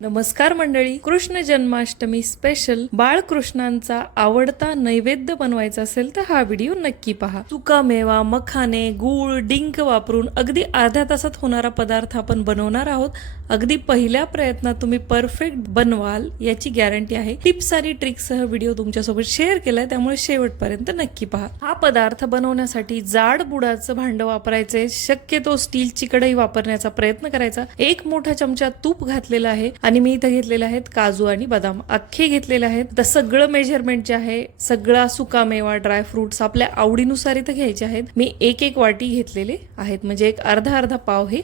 नमस्कार मंडळी. कृष्ण जन्माष्टमी स्पेशल बाळकृष्णांचा आवडता नैवेद्य बनवायचा असेल तर हा व्हिडिओ नक्की पहा. सुका मेवा मखाने गूळ डिंक वापरून अगदी अर्ध्या तासात होणारा पदार्थ आपण बनवणार आहोत. अगदी पहिल्या प्रयत्नात तुम्ही परफेक्ट बनवाल याची गॅरंटी आहे. टिप्स आणि ट्रिक्ससह व्हिडिओ तुमच्यासोबत शेअर केलाय त्यामुळे शेवटपर्यंत नक्की पहा. हा पदार्थ बनवण्यासाठी जाड बुडाचं भांड वापरायचे. शक्यतो स्टीलची कढई वापरण्याचा प्रयत्न करायचा. एक मोठा चमचा तूप घातलेला आहे. आणि मी इथं घेतलेले आहेत काजू आणि बदाम. अख्खे घेतलेले आहेत. तर सगळं मेजरमेंट जे आहे सगळा सुका मेवा ड्राय फ्रुट्स आपल्या आवडीनुसार इथं घ्यायचे आहेत. मी एक एक वाटी घेतलेले आहेत. म्हणजे एक अर्धा अर्धा पाव हे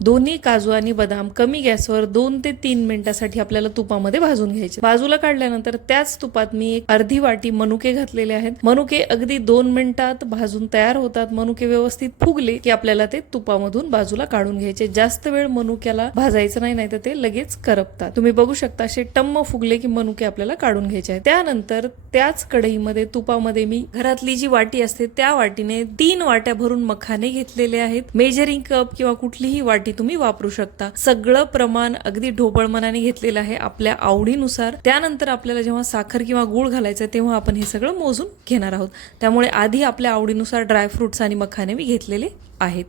दोन्ही काजू आणि बदाम कमी गॅसवर दोन ते तीन मिनिटासाठी आपल्याला तुपामध्ये भाजून घ्यायचे. बाजूला काढल्यानंतर त्याच तुपात मी एक अर्धी वाटी मनुके घातलेले आहेत. मनुके अगदी दोन मिनिटात भाजून तयार होतात. मनुके व्यवस्थित फुगले की आपल्याला ते तुपामधून बाजूला काढून घ्यायचे. जास्त वेळ मनुक्याला भाजायचं नाही नाही तर ते लगेच करपतात. तुम्ही बघू शकता असे टम्म फुगले की मनुके आपल्याला काढून घ्यायचे आहेत. त्यानंतर त्याच कढईमध्ये तुपामध्ये मी घरातली जी वाटी असते त्या वाटीने तीन वाट्या भरून मखाने घेतलेले आहेत. मेजरिंग कप किंवा कुठलीही वाटी तुम्ही वापरू शकता. सगळं प्रमाण अगदी ढोबळ मनाने घेतलेलं आहे आपल्या आवडीनुसार. त्यानंतर आपल्याला जेव्हा साखर किंवा गूळ घालायचं तेव्हा आपण हे सगळं मोजून घेणार आहोत. त्यामुळे आधी आपल्या आवडीनुसार ड्रायफ्रुट्स आणि मखाने मी घेतलेले आहेत.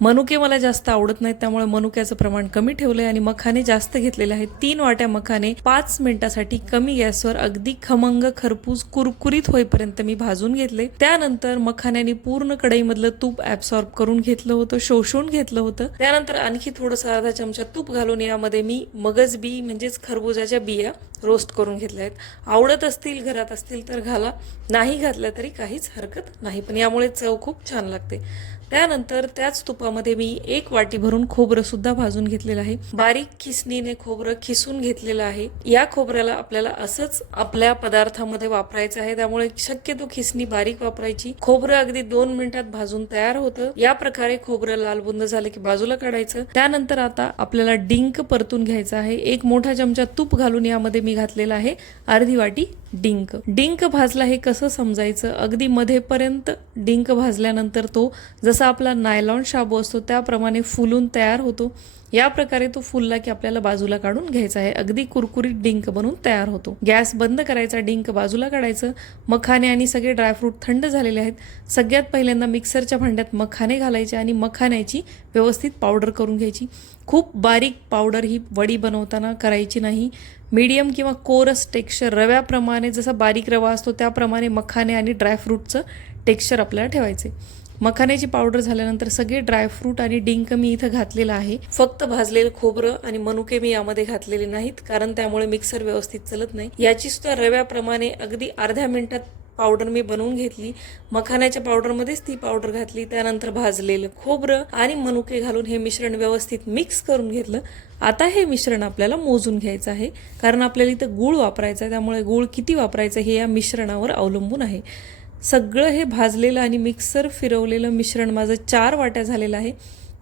मनुके मला जास्त आवडत नाहीत त्यामुळे मनुक्याचं प्रमाण कमी ठेवलंय आणि मखाने जास्त घेतलेले आहेत. तीन वाट्या मखाने पाच मिनिटासाठी कमी गॅसवर अगदी खमंग खरपूस कुरकुरीत होईपर्यंत मी भाजून घेतले. त्यानंतर मखान्याने पूर्ण कढईमधलं तूप ऍब्सॉर्ब करून घेतलं होतं शोषून घेतलं होतं. त्यानंतर आणखी थोडंसं अर्धा चमचा तूप घालून यामध्ये मी मगज बी म्हणजेच खरबुजाच्या बिया रोस्ट करून घेतल्या आहेत. आवडत असतील घरात असतील तर घाला. नाही घातल्या तरी काहीच हरकत नाही पण यामुळे चव खूप छान लागते. त्यानंतर त्याच तुपा तुपामध्ये मी एक वाटी भरून खोबरं सुद्धा भाजून घेतलेलं आहे. बारीक खिसणीने खोबरं खिसून घेतलेलं आहे. या खोबऱ्याला आपल्याला असंच आपल्या पदार्थामध्ये वापरायचं आहे. त्यामुळे शक्यतो खिसणी बारीक वापरायची. खोबरं अगदी दोन मिनिटात भाजून तयार होतं. या प्रकारे खोबरं लालबुंद झालं की बाजूला काढायचं. त्यानंतर आता आपल्याला डिंक परतून घ्यायचा आहे. एक मोठा चमचा तूप घालून यामध्ये मी घातलेला आहे. अर्धी वाटी डिंक. डिंक भाजला हे कसं समजायचं? अगदी मध्येपर्यंत डिंक भाजल्यानंतर तो जसा आपला नायलॉन शाबू असतो त्याप्रमाणे फुलून तयार होतो. या प्रकारे तो फुलला की आपल्याला बाजूला काढून घ्यायचा आहे. अगदी कुरकुरीत डिंक बनून तयार होतो. गॅस बंद करायचा डिंक बाजूला काढायचं. मखाने आणि सगळे ड्रायफ्रूट थंड झालेले आहेत. सगळ्यात पहिल्यांदा मिक्सरच्या भांड्यात मखाने घालायचे आणि मखाण्याची व्यवस्थित पावडर करून घ्यायची. खूप बारीक पावडर ही वडी बनवताना करायची नाही. मीडियम किंवा कोरस टेक्स्चर रव्याप्रमाणे जसा बारीक रवा असतो त्याप्रमाणे मखाने आणि ड्रायफ्रूटचं टेक्स्चर आपल्याला ठेवायचे. मखाण्याची पावडर झाल्यानंतर सगळे ड्रायफ्रूट आणि डिंक मी इथं घातलेलं आहे. फक्त भाजलेलं खोबरं आणि मनुके मी यामध्ये घातलेले नाहीत कारण त्यामुळे मिक्सर व्यवस्थित चलत नाही. याची सुद्धा रव्याप्रमाणे अगदी अर्ध्या मिनिटात पावडर मी बनवून घेतली. मखाण्याच्या पावडरमध्येच ती पावडर घातली त्यानंतर भाजलेलं खोबरं आणि मनुके घालून हे मिश्रण व्यवस्थित मिक्स करून घेतलं. आता हे मिश्रण आपल्याला मोजून घ्यायचं आहे कारण आपल्याला इथं गूळ वापरायचा आहे त्यामुळे गूळ किती वापरायचं हे या मिश्रणावर अवलंबून आहे. सगळं हे भाजलेलं आणि मिक्सर फिरवलेलं मिश्रण माझं चार वाट्या झालेलं आहे.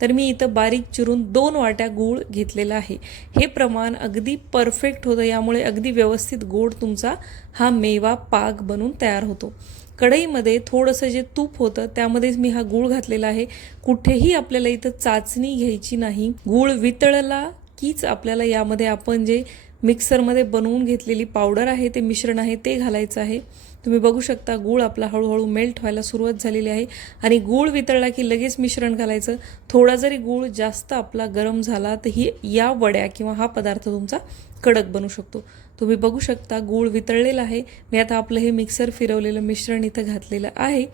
तर मी इथं बारीक चिरून दोन वाट्या गूळ घेतलेला आहे. हे प्रमाण अगदी परफेक्ट होतं. यामुळे अगदी व्यवस्थित गोड तुमचा हा मेवा पाक बनून तयार होतो. कढईमध्ये थोडंसं जे तूप होतं त्यामध्येच मी हा गूळ घातलेला आहे. कुठेही आपल्याला इथं चाचणी घ्यायची नाही. गूळ वितळला कीच आपल्याला यामध्ये आपण जे मिक्सरमध्ये बनवून घेतलेली पावडर आहे ते मिश्रण आहे ते घालायचं आहे. तुम्ही बघू शकता गूळ आपला हळूहळू मेल्ट व्हायला सुरुवात झालेली आहे. आणि गूळ वितळला की लगेच मिश्रण घालायचं. थोडा जरी गूळ जास्त आपला गरम झाला तर ही या वड्या किंवा हा पदार्थ तुमचा कडक बनू शकतो. तुम्ही बघू शकता गूळ वितळलेला आहे. मी आता आपलं हे मिक्सर फिरवलेलं मिश्रण इथं घातलेलं आहे.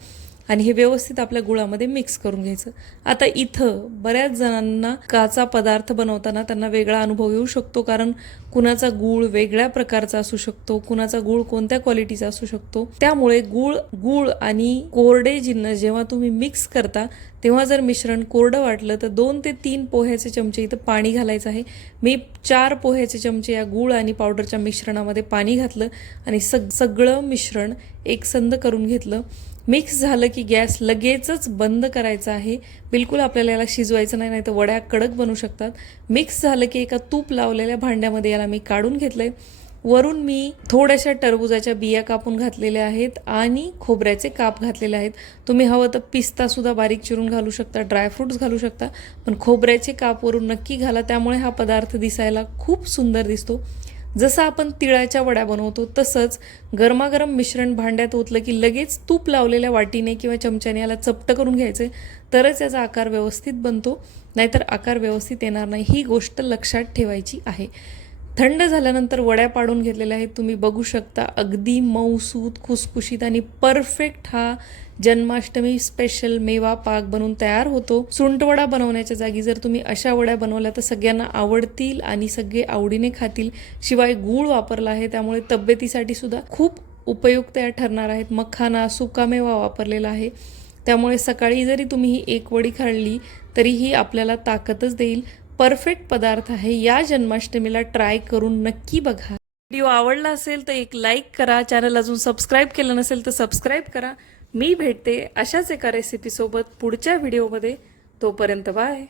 आणि हे व्यवस्थित आपल्या गुळामध्ये मिक्स करून घ्यायचं. आता इथं बऱ्याच जणांना काचा पदार्थ बनवताना त्यांना वेगळा अनुभव येऊ शकतो कारण कुणाचा गूळ वेगळ्या प्रकारचा असू शकतो कुणाचा गूळ कोणत्या क्वालिटीचा असू शकतो. त्यामुळे गूळ गूळ आणि कोरडे जिन्नस जेव्हा तुम्ही मिक्स करता तेव्हा जर मिश्रण कोरडं वाटलं तर दोन ते तीन पोह्याचे चमचे इथं पाणी घालायचं आहे. मी चार पोह्याचे चमचे या गूळ आणि पावडरच्या मिश्रणामध्ये पाणी घातलं आणि सग सगळं मिश्रण एकसंध करून घेतलं. मिक्स झालं की गॅस लगेचच बंद करायचा आहे. बिलकुल आपल्याला याला शिजवायचं नाही नाही तर वड्या कडक बनू शकतात. मिक्स झालं की एका तूप लावलेल्या भांड्यामध्ये याला मी काढून घेतलं आहे वरून मी थोड्याशा टरबुजाच्या बिया कापून घातलेल्या आहेत आणि खोबऱ्याचे काप घातलेले आहेत. तुम्ही हवं तर पिस्तासुद्धा बारीक चिरून घालू शकता ड्रायफ्रुट्स घालू शकता. पण खोबऱ्याचे काप वरून नक्की घाला त्यामुळे हा पदार्थ दिसायला खूप सुंदर दिसतो. जसं आपण तिळाच्या वड्या बनवतो तसंच गरमागरम मिश्रण भांड्यात ओतलं की लगेच तूप लावलेल्या वाटीने किंवा चमच्याने याला चपटं करून घ्यायचं तरच याचा आकार व्यवस्थित बनतो. नाहीतर आकार व्यवस्थित येणार नाही ही गोष्ट लक्षात ठेवायची आहे. थंड झाल्यानंतर वड्या पाडून घेतलेल्या आहेत. तुम्ही बघू शकता अगदी मऊसूत खुसखुशीत आणि परफेक्ट हा जन्माष्टमी स्पेशल मेवा पाक बनवून तयार होतो. सुंटवडा बनवण्याच्या जागी जर तुम्ही अशा वड्या बनवल्या तर सगळ्यांना आवडतील आणि सगळे आवडीने खातील. शिवाय गूळ वापरला आहे त्यामुळे तब्येतीसाठी सुद्धा खूप उपयुक्त या ठरणार आहेत. मखाना सुकामेवा वापरलेला आहे. त्यामुळे सकाळी जरी तुम्ही ही एक वडी खाल्ली तरीही आपल्याला ताकदच देईल. परफेक्ट पदार्थ आहे या जन्माष्टमीला ट्राय करून नक्की बघा. व्हिडिओ आवडला असेल तर एक लाईक करा चॅनल अजून सबस्क्राईब केलं नसेल तर सबस्क्राईब करा. मी भेटते अशाच एका रेसिपीसोबत पुढच्या व्हिडिओमध्ये. तोपर्यंत बाय